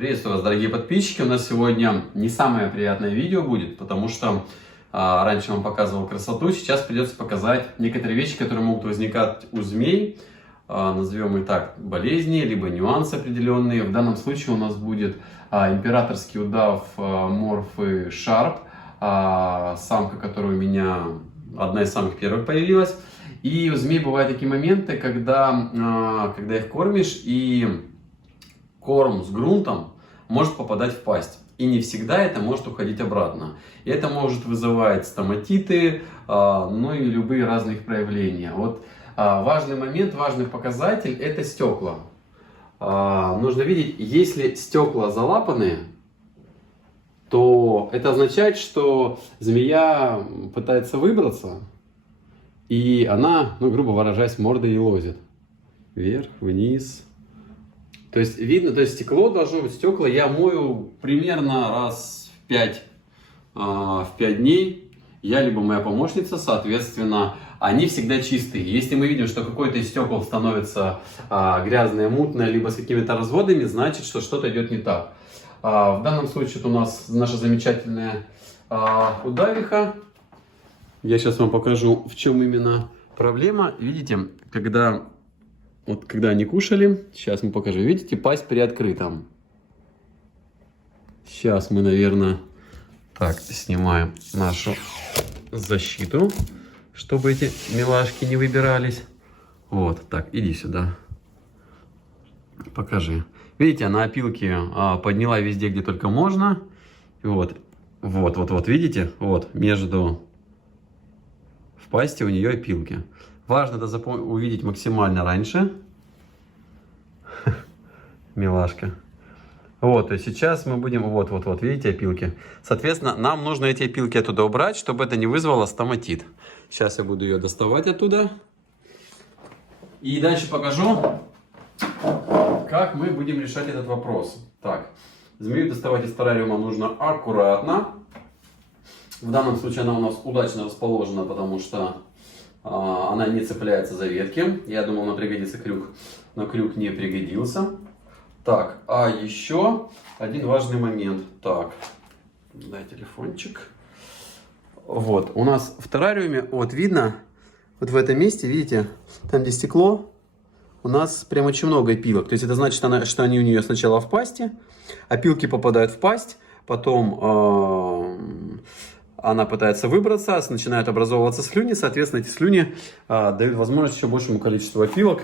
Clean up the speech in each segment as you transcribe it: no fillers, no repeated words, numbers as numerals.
Приветствую вас, дорогие подписчики. У нас сегодня не самое приятное видео будет, потому что раньше вам показывал красоту, сейчас придется показать некоторые вещи, которые могут возникать у змей, назовем их так, болезни, либо нюансы определенные. В данном случае у нас будет императорский удав морфы Шарп, самка, которая у меня одна из самых первых появилась. И у змей бывают такие моменты, когда их кормишь, и корм с грунтом может попадать в пасть. И не всегда это может уходить обратно. И это может вызывать стоматиты, ну и любые разные их проявления. Вот важный момент, важный показатель – это стекла. Нужно видеть, если стекла залапанные, то это означает, что змея пытается выбраться, и она, ну, грубо выражаясь, мордой елозит. Вверх, вниз. То есть видно, то есть стекло должно быть, стекла я мою примерно раз в 5 дней. Я либо моя помощница, соответственно, они всегда чистые. Если мы видим, что какое-то из стекол становится грязное, мутное, либо с какими-то разводами, значит, что что-то идет не так. В данном случае у нас наша замечательная удавиха. Я сейчас вам покажу, в чем именно проблема. Видите, когда они кушали, сейчас мы покажем. Видите, пасть приоткрыта. Сейчас мы, наверное, так, снимаем нашу защиту, чтобы эти милашки не выбирались. Вот, так, иди сюда. Покажи. Видите, она опилки подняла везде, где только можно. Вот, видите? Вот, между в пасти у нее опилки. Важно это увидеть максимально раньше. Милашка. Вот, то есть сейчас мы будем, вот, видите, опилки. Соответственно, нам нужно эти опилки оттуда убрать, чтобы это не вызвало стоматит. Сейчас я буду ее доставать оттуда. И дальше покажу, как мы будем решать этот вопрос. Так, змею доставать из террариума нужно аккуратно. В данном случае она у нас удачно расположена, потому что она не цепляется за ветки. Я думал, нам пригодится крюк, но крюк не пригодился. Так, а еще один важный момент. Так, дай телефончик. Вот, у нас в террариуме, вот видно, вот в этом месте, видите, там где стекло, у нас прям очень много опилок. То есть это значит, что они у нее сначала в пасти, опилки попадают в пасть, потом она пытается выбраться, начинают образовываться слюни, соответственно, эти слюни дают возможность еще большему количеству опилок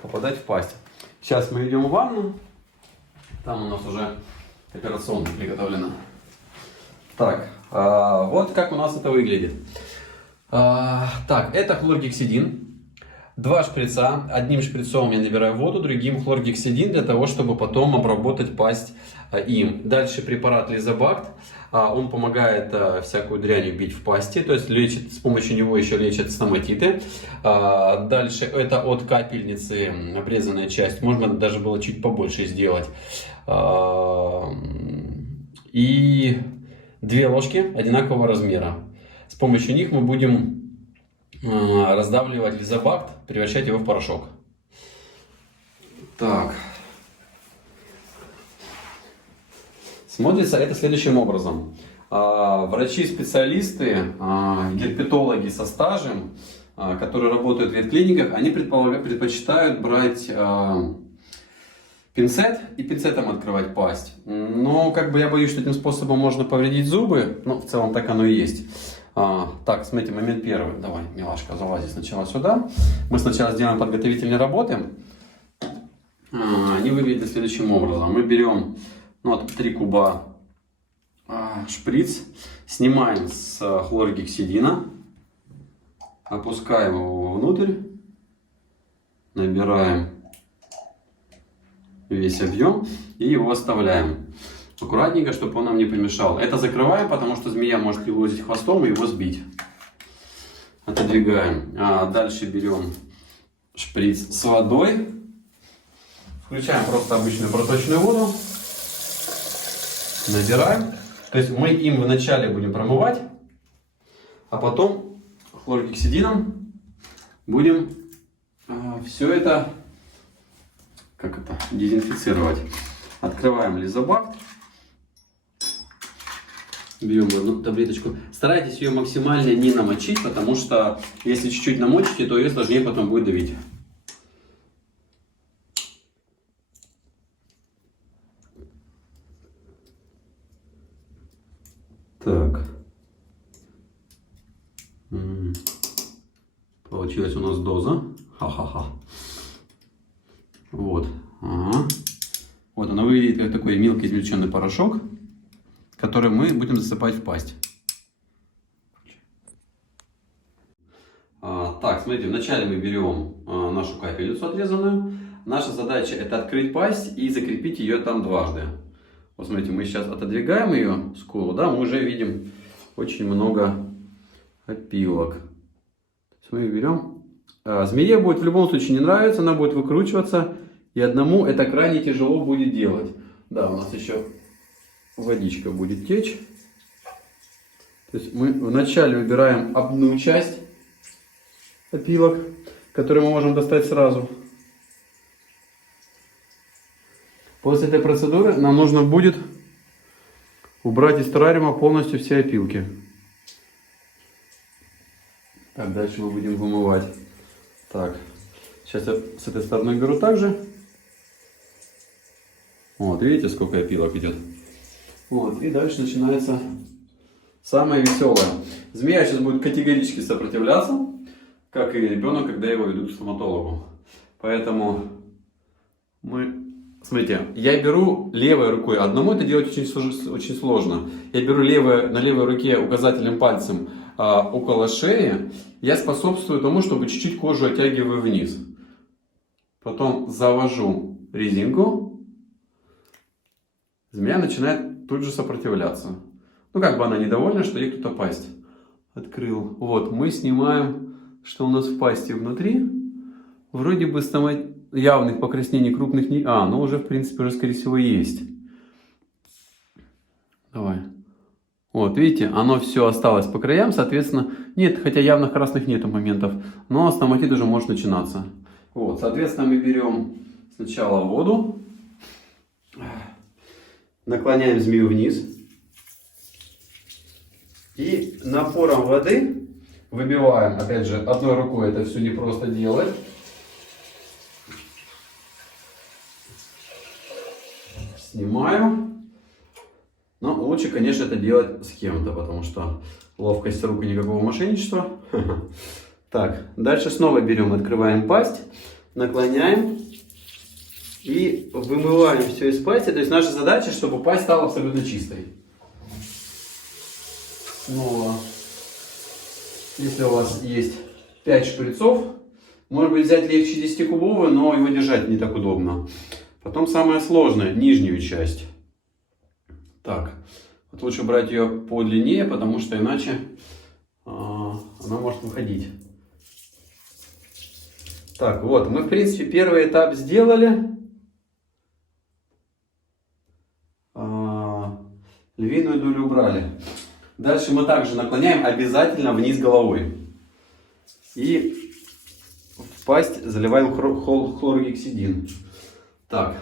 попадать в пасть. Сейчас мы идем в ванну, там у нас уже операционно приготовлено. Так, вот как у нас это выглядит. Так, это хлоргексидин. 2 шприца. Одним шприцом я набираю воду, другим хлоргексидин для того, чтобы потом обработать пасть им. Дальше препарат Лизобакт. Он помогает всякую дрянь бить в пасти, то есть лечит, с помощью него еще лечат стоматиты. Дальше это от капельницы обрезанная часть, можно даже было чуть побольше сделать. И 2 ложки одинакового размера. С помощью них мы будем раздавливать Лизобакт, превращать его в порошок. Так. Смотрится это следующим образом. Врачи-специалисты, герпетологи со стажем, которые работают в ветклиниках, они предпочитают брать пинцет и пинцетом открывать пасть. Но как бы я боюсь, что этим способом можно повредить зубы. Ну, в целом так оно и есть. Так, смотрите, момент первый. Давай, милашка, залази сначала сюда. Мы сначала сделаем подготовительные работы. Они выглядят следующим образом. Мы берем 3 куба шприц, снимаем с хлоргексидина, опускаем его внутрь, набираем весь объем и его оставляем. Аккуратненько, чтобы он нам не помешал. Это закрываем, потому что змея может елозить хвостом и его сбить. Отодвигаем. Дальше берем шприц с водой. Включаем просто обычную проточную воду. Набираем. То есть мы им вначале будем промывать, а потом хлоргексидином будем все это дезинфицировать. Открываем лизобакт. Берем одну таблеточку. Старайтесь ее максимально не намочить, потому что если чуть-чуть намочите, то ее сложнее потом будет давить. Так. Получилась у нас доза. Ха-ха-ха. Вот. Ага. Вот она выглядит как такой мелко измельченный порошок, который мы будем засыпать в пасть. Так, смотрите, вначале мы берем нашу капелицу отрезанную. Наша задача это открыть пасть и закрепить ее там дважды. Вот смотрите, мы сейчас отодвигаем ее скулу, да, мы уже видим очень много опилок. Мы берем. Змее будет в любом случае не нравиться, она будет выкручиваться, и одному это крайне тяжело будет делать. Да, у нас еще водичка будет течь. То есть мы вначале выбираем одну часть опилок, которые мы можем достать сразу. После этой процедуры нам нужно будет убрать из террариума полностью все опилки. Так, дальше мы будем вымывать. Так, сейчас я с этой стороны беру также. Вот, видите, сколько опилок идет. Вот, и дальше начинается самое веселое. Змея сейчас будет категорически сопротивляться, как и ребенок, когда его ведут к стоматологу. Поэтому смотрите, я беру левой рукой. Одному это делать очень сложно. Я беру на левой руке указательным пальцем около шеи. Я способствую тому, чтобы чуть-чуть кожу оттягиваю вниз. Потом завожу резинку. Змея начинает тут же сопротивляться. Ну, как бы она недовольна, что ей кто-то пасть открыл. Вот, мы снимаем, что у нас в пасти внутри. Вроде бы явных покраснений крупных не... ну уже, в принципе, уже, скорее всего, есть. Давай. Вот, видите, оно все осталось по краям, соответственно, нет, хотя явно красных нету моментов, но стоматит уже может начинаться. Вот, соответственно, мы берем сначала воду, наклоняем змею вниз и напором воды выбиваем, опять же, одной рукой это все не просто делать. Снимаю. Но лучше, конечно, это делать с кем-то, потому что ловкость рук и никакого мошенничества. Так, дальше снова берем, открываем пасть, наклоняем и вымываем все из пасти. То есть наша задача, чтобы пасть стала абсолютно чистой. Снова, если у вас есть 5 шприцов, может быть взять легче 10-кубовый, но его держать не так удобно. Потом самое сложное, нижнюю часть. Так, вот лучше брать ее подлиннее, потому что иначе она может выходить. Так, вот, мы в принципе первый этап сделали. Львиную долю убрали. Дальше мы также наклоняем обязательно вниз головой. И в пасть заливаем хлоргексидин. Так,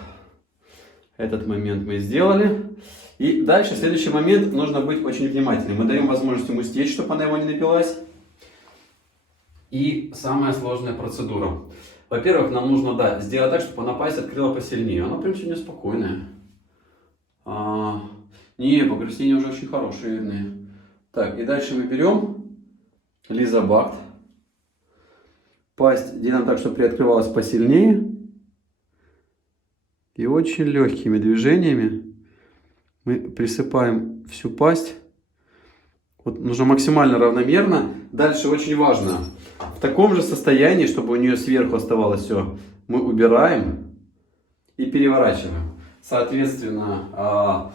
этот момент мы сделали. И дальше, следующий момент, нужно быть очень внимательным. Мы даем возможность ему стечь, чтобы она его не напилась. И самая сложная процедура. Во-первых, нам нужно сделать так, чтобы она пасть открыла посильнее. Она прям сегодня спокойная. Не, покраснения уже очень хорошие, видны. Так, и дальше мы берем лизобакт. Пасть делаем так, чтобы приоткрывалась посильнее. И очень легкими движениями мы присыпаем всю пасть. Вот нужно максимально равномерно. Дальше очень важно. В таком же состоянии, чтобы у нее сверху оставалось все, мы убираем и переворачиваем. Соответственно,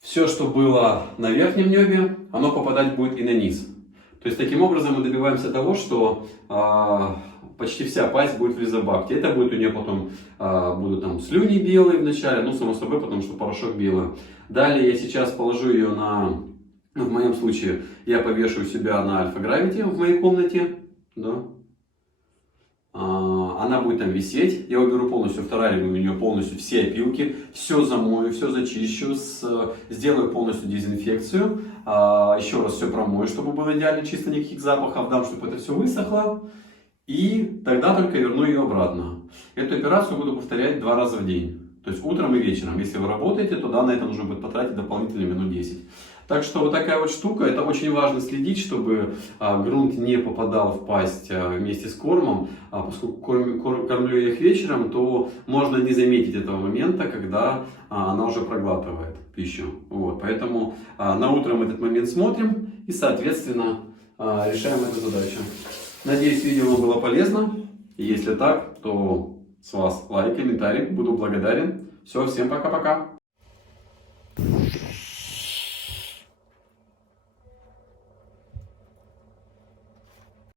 все, что было на верхнем небе, оно попадать будет и на низ. То есть таким образом мы добиваемся того, что почти вся пасть будет в лизобакте. Это будет у нее потом, будут там слюни белые вначале, ну само собой, потому что порошок белый. Далее я сейчас положу ее в моем случае, я повешу себя на альфа-гравити в моей комнате. Да. Она будет там висеть. Я уберу полностью, вторарим у нее полностью все опилки. Все замою, все зачищу, сделаю полностью дезинфекцию. Еще раз все промою, чтобы было идеально чисто, никаких запахов. Дам, чтобы это все высохло. И тогда только верну ее обратно. Эту операцию буду повторять 2 раза в день. То есть утром и вечером. Если вы работаете, то да, на это нужно будет потратить дополнительно минут 10. Так что вот такая вот штука. Это очень важно следить, чтобы грунт не попадал в пасть вместе с кормом. Поскольку кормлю я их вечером, то можно не заметить этого момента, когда она уже проглатывает пищу. Вот, поэтому на утро мы этот момент смотрим и, соответственно, решаем эту задачу. Надеюсь, видео вам было полезно. Если так, то с вас лайк, комментарий. Буду благодарен. Все, всем пока-пока.